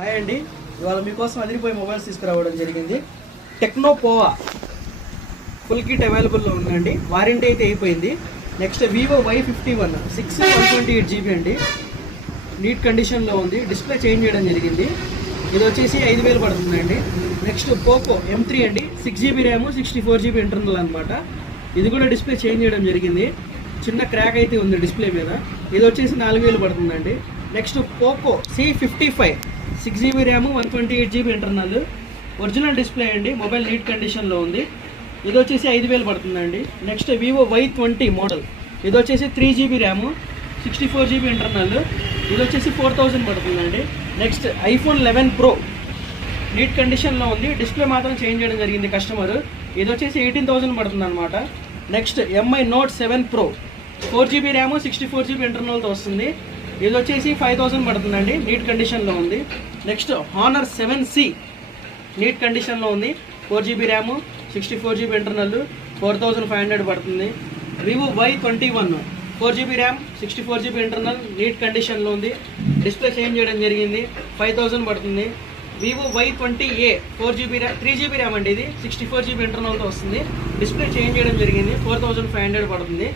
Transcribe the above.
Hi అండి, ఇవాళ మీకోసం అదిరిపోయి మొబైల్స్ తీసుకురావడం జరిగింది. టెక్నో పోవా ఫుల్ కిట్ అవైలబుల్లో ఉందండి. వారంటీ అయితే అయిపోయింది. నెక్స్ట్ వివో Y51 128GB అండి, నీట్ కండిషన్లో ఉంది. డిస్ప్లే చేంజ్ చేయడం జరిగింది. ఇది వచ్చేసి 5000 పడుతుందండి. నెక్స్ట్ పోకో M3 అండి, 6GB ర్యామ్ 64GB ఇంటర్నల్ అనమాట. ఇది కూడా డిస్ప్లే చేంజ్ చేయడం జరిగింది. చిన్న క్రాక్ అయితే ఉంది డిస్ప్లే మీద. ఇది వచ్చేసి 4000 పడుతుందండి. Next Poco C55 6GB RAM 128GB internal, original display అండి. మొబైల్ నీట్ కండిషన్లో ఉంది. ఇది వచ్చేసి 5000 పడుతుందండి. నెక్స్ట్ వివో Y20 మోడల్, ఇది వచ్చేసి 3GB ర్యామ్ 64GB ఇంటర్నల్, ఇది వచ్చేసి 4000 పడుతుందండి. నెక్స్ట్ ఐఫోన్ 11 Pro నీట్ కండిషన్లో ఉంది. డిస్ప్లే మాత్రం చేంజ్ చేయడం జరిగింది కస్టమర్. ఇది వచ్చేసి 18000 పడుతుంది అనమాట. Next MI Note 7 Pro 4GB RAM 64GB ఇంటర్నల్తో వస్తుంది. ఇది వచ్చేసి 5000 పడుతుందండి, నీట్ కండిషన్లో ఉంది. నెక్స్ట్ హానర్ 7C నీట్ కండిషన్లో ఉంది. 4GB ర్యామ్ 64GB ఇంటర్నల్ 4500 పడుతుంది. Vivo Y21 4GB RAM 64GB internal, neat కండిషన్లో ఉంది. డిస్ప్లే చేంజ్ చేయడం జరిగింది, 5000 పడుతుంది. Vivo Y20A 4GB RAM 3GB RAM అండి, ఇది 64GB ఇంటర్నల్తో వస్తుంది. డిస్ప్లే చేంజ్ చేయడం జరిగింది, 4500 పడుతుంది.